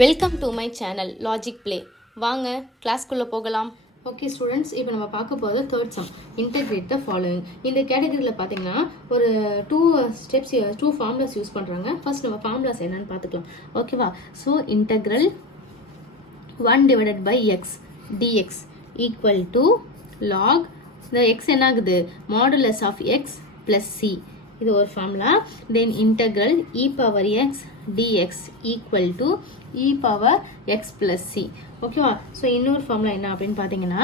Welcome to my channel logic play. வாங்க கிளாஸ்க்குள்ளே போகலாம். Okay students, இப்போ நம்ம பார்க்க போகிறது third sum, integrate the following. இந்த கேட்டகரியில் பார்த்தீங்கன்னா ஒரு டூ ஃபார்முலாஸ் யூஸ் பண்ணுறாங்க. ஃபர்ஸ்ட் நம்ம ஃபார்முலாஸ் என்னன்னு பார்த்துக்கலாம். ஓகேவா? So integral 1 divided by x dx equal to log the x என்ன ஆகுது, modulus of x plus c. இது ஒரு formula. Then integral e power x dx equal to e power x plus c. ஓகேவா? So இன்னொரு formula என்ன அப்படின்னு பார்த்தீங்கன்னா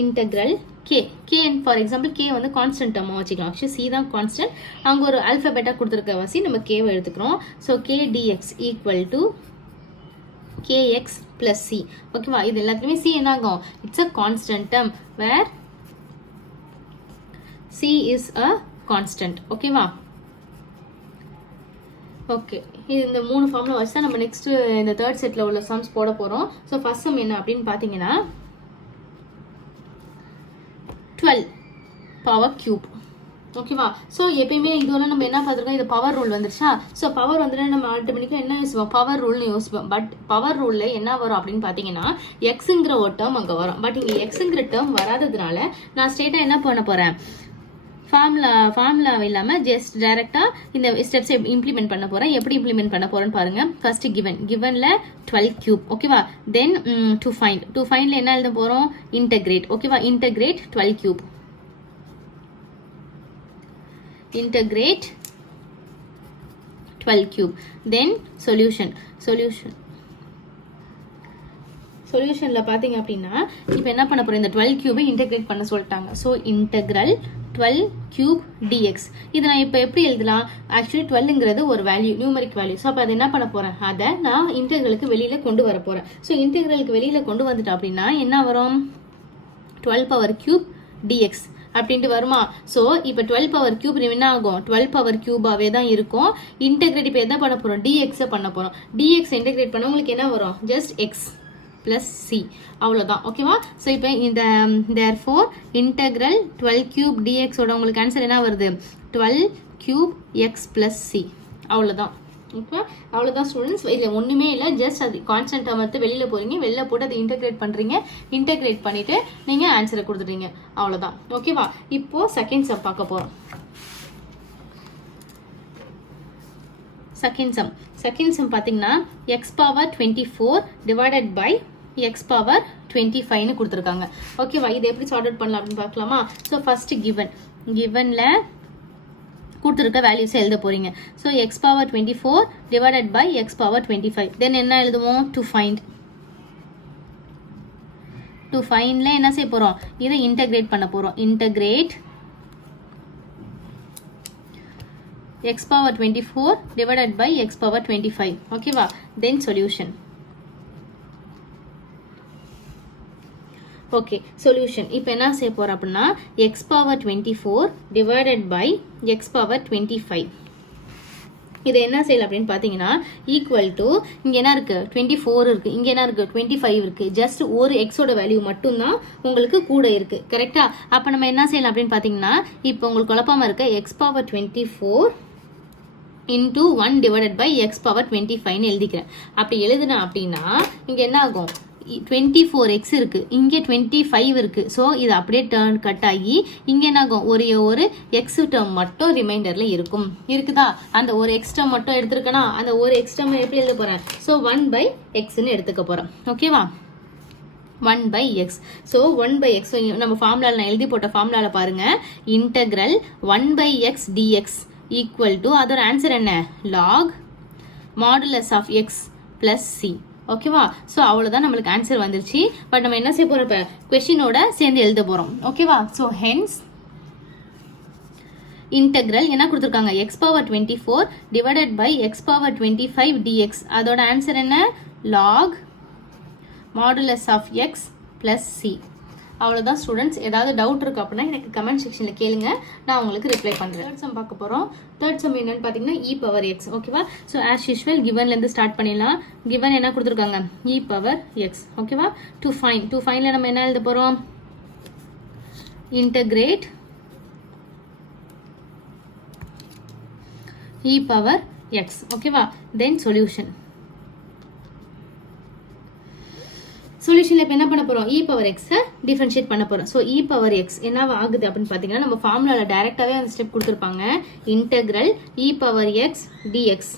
integral k for example k வந்து கான்ஸ்டன்ட் டேர்மாக வச்சுக்கலாம். ஆக்சுவலி c தான் கான்ஸ்டன்ட், அவங்க ஒரு ஆல்ஃபபெட்டாக கொடுத்துருக்க வாசி நம்ம கேவை எடுத்துக்கிறோம். So k dx equal to kx plus c. ஓகேவா? இது எல்லாத்துலேயுமே c என்ன ஆகும், it's a constant term where c is a constant. ஓகேவா? ஓகே, இது இந்த மூணு ஃபார்முலா வச்சு தான் நம்ம நெக்ஸ்ட் இந்த தேர்ட் செட்டில் உள்ள சம்ஸ் போட போகிறோம். ஸோ ஃபர்ஸ்ட் சம் என்ன அப்படின்னு பார்த்தீங்கன்னா 12 பவர் கியூப். ஓகேவா? ஸோ எப்பயுமே இதுவெல்லாம் நம்ம என்ன பார்த்துருக்கோம், இது பவர் ரூல் வந்துருச்சா. ஸோ பவர் வந்துட்டு நம்ம ஆட்டோமேட்டிக்காக என்ன யோசிப்போம், பவர் ரூல்னு யோசிப்போம். பட் பவர் ரூலில் என்ன வரும் அப்படின்னு பார்த்தீங்கன்னா எக்ஸுங்கிற ஒரு டேர்ம் அங்கே வரும். பட் இங்கே எக்ஸுங்கிற டேர்ம் வராததுனால நான் ஸ்ட்ரெயிட்டாக என்ன பண்ண போகிறேன், ஃபார்முலா இல்லாமல் ஜஸ்ட் டைரெக்டாக இந்த ஸ்டெப்ஸை இம்ப்ளிமெண்ட் பண்ண போகிறேன். எப்படி இம்ப்ளிமெண்ட் பண்ண போகிறேன்னு பாருங்கள். ஃபர்ஸ்ட் கிவனில் 12 கியூப். ஓகேவா? தென் டு ஃபைண்டில் என்ன எழுத போகிறோம், இன்டெகிரேட். ஓகேவா? Integrate 12 cube. Integrate 12 cube. Then சொல்யூஷனில் பார்த்தீங்க அப்படின்னா இப்போ என்ன பண்ண போகிறோம், இந்த 12 கியூபை இன்டெகிரேட் பண்ண சொல்லிட்டாங்க. So integral 12 cube dx. இது நான் இப்போ எப்படி எழுதலாம், ஆக்சுவலி 12ங்கிறது ஒரு வேல்யூ, நியூமரிக் வேல்யூ. ஸோ அப்போ அதை என்ன பண்ண போகிறேன், அதை நான் இன்டெக்ரலுக்கு வெளியில் கொண்டு வர போகிறேன். ஸோ இன்டெக்ரலுக்கு வெளியில் கொண்டு வந்துட்டேன் அப்படின்னா என்ன வரும், 12 பவர் கியூப் dx அப்படின்ட்டு வருமா. ஸோ இப்போ 12 பவர் கியூப் என்ன ஆகும், 12 பவர் கியூபாகவே தான் இருக்கும். இன்டெகிரேட் இப்போ என்ன பண்ண போகிறோம், dx பண்ண போகிறோம். dx இன்டெகிரேட் பண்ண உங்களுக்கு என்ன வரும், ஜஸ்ட் x plus c. அவ்வளோதான். ஓகேவா? ஸோ இப்போ இந்த therefore integral 12 cube dx ஓட உங்களுக்கு ஆன்சர் என்ன வருது, 12 cube x plus c. அவ்வளோதான். ஓகே, அவ்வளோதான் ஸ்டூடெண்ட்ஸ். இதில் ஒன்றுமே இல்லை, ஜஸ்ட் அது கான்ஸ்டன்ட் டேர்ம் எடுத்து வெளியில் போகிறீங்க, வெளில போட்டு அதை இன்டெகிரேட் பண்ணுறீங்க, இன்டெகிரேட் பண்ணிவிட்டு நீங்கள் ஆன்சரை கொடுத்துட்டீங்க. அவ்வளோதான். ஓகேவா? இப்போது செகண்ட் சம் பார்க்க போகிறோம். செகண்ட் சம் பார்த்தீங்கன்னா x power 24 divided by x power 25னு கொடுத்துருக்காங்க. ஓகேவா? இதை எப்படி சார்ட் அவுட் பண்ணலாம் அப்படின்னு பார்க்கலாமா. ஸோ ஃபர்ஸ்ட் கிவனில் கொடுத்துருக்க வேல்யூஸை எழுத போறீங்க. So x power 24 divided by x power 25. Then என்ன எழுதுவோம், டு ஃபைண்டில் என்ன செய்ய போகிறோம், இதை இன்டெகிரேட் பண்ண போகிறோம். Integrate x power 24 divided by x power 25. ஓகேவா? then solution. ஓகே, சொல்யூஷன் இப்போ என்ன செய்ய போகிறோம் அப்படின்னா x power 24 divided by x power 25. இதை என்ன செய்யலாம் அப்படின்னு பார்த்தீங்கன்னா ஈக்குவல் டு இங்கே என்ன இருக்குது, 24 இருக்குது, இங்கே என்ன இருக்குது, 25 இருக்குது. ஜஸ்ட் ஒரு எக்ஸோட வேல்யூ மட்டும்தான் உங்களுக்கு கூட இருக்குது. கரெக்டாக? அப்போ நம்ம என்ன செய்யலாம் அப்படின்னு பார்த்தீங்கன்னா இப்போ உங்களுக்கு குழப்பமாக இருக்க x power 24 into 1 divided by x power 25 எழுதிக்கிறேன். அப்படி எழுதுனா அப்படின்னா இங்கே என்ன ஆகும், 24x இருக்குது, இங்கே 25 இருக்குது. ஸோ இது அப்படியே டேர்ன் கட் ஆகி இங்கே என்ன ஆகும், ஒரு எக்ஸ் டேர்ம் மட்டும் ரிமைண்டரில் இருக்குதா. அந்த ஒரு எக்ஸ் டேர்ம் மட்டும் எடுத்துருக்கனா, அந்த ஒரு எக்ஸ் டேர்ம் எப்படி எழுத போகிறேன், ஸோ 1 by xன்னு எடுத்துக்க போகிறேன். ஓகேவா? 1 by x. So 1 by x நம்ம ஃபார்முலாவில் நான் எழுதி போட்ட ஃபார்முலாவில் பாருங்கள், integral 1 by x dx equal to அதோட ஆன்சர் என்ன, log modulus of x plus c. ஓகேவா? ஸோ அவ்வளோதான், நம்மளுக்கு ஆன்சர் வந்துருச்சு. பட் நம்ம என்ன செய்ய போகிறோம், இப்போ கொஸ்டினோட சேர்ந்து எழுத போகிறோம். ஓகேவா? ஸோ ஹென்ஸ் இன்டெக்ரல் என்ன கொடுத்துருக்காங்க, x power 24 divided by x power 25 dx. அதோட ஆன்சர் என்ன, log modulus of x plus c. அவ்வளோதான் ஸ்டூடெண்ட்ஸ். ஏதாவது டவுட் இருக்குது அப்படின்னா எனக்கு கமெண்ட் செக்ஷனில் கேளுங்க, நான் உங்களுக்கு ரிப்ளை பண்ணுறேன். தேர்ட் சம் பார்க்க போகிறோம். தேர்ட் சம் என்னன்னு பார்த்தீங்கன்னா இ பவர் எக்ஸ். ஓகேவா? ஸோ ஆஸ் யூஸ்வல் கிவன்லேருந்து ஸ்டார்ட் பண்ணிடலாம். கிவன் என்ன கொடுத்துருக்காங்க, இ பவர் எக்ஸ். ஓகேவா? டு ஃபைண்டில் நம்ம என்ன எழுத போகிறோம், இன்டெகிரேட் e power x. ஓகேவா? then solution. கொஸ்டினில் இப்போ என்ன பண்ண போகிறோம் இ பவர் எக்ஸை டிஃபரன்ஷியேட் பண்ண போகிறோம். ஸோ இ பவர் எக்ஸ் என்ன ஆகுது அப்படின்னு பார்த்தீங்கன்னா நம்ம ஃபார்முலாவில் டைரெக்டாகவே அந்த ஸ்டெப் கொடுத்துருப்பாங்க. Integral e power X dx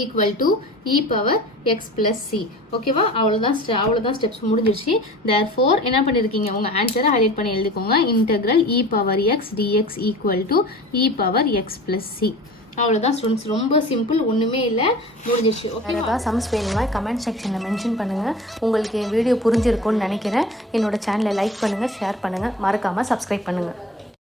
equal to e power X plus c. ஓகேவா, அவ்வளோதான் ஸ்டெப்ஸ் முடிஞ்சிருச்சு. தேர்ஃபோர் என்ன பண்ணியிருக்கீங்க, உங்கள் ஆன்சரை ஹைலைட் பண்ணி எழுதிக்கோங்க. Integral e power X dx equal to e power X plus c. அவ்வளோதான் ஸ்டூடெண்ட்ஸ், ரொம்ப சிம்பிள், ஒன்றுமே இல்லை, முடிஞ்சிருச்சு. ஓகே, ஏதாவது சம்ஸ் வேணுமா கமெண்ட் செக்ஷனில் மென்ஷன் பண்ணுங்கள். உங்களுக்கு என் வீடியோ புரிஞ்சிருக்கும்னு நினைக்கிறேன். என்னோட சேனலை லைக் பண்ணுங்கள், ஷேர் பண்ணுங்கள், மறக்காமல் சப்ஸ்கிரைப் பண்ணுங்கள்.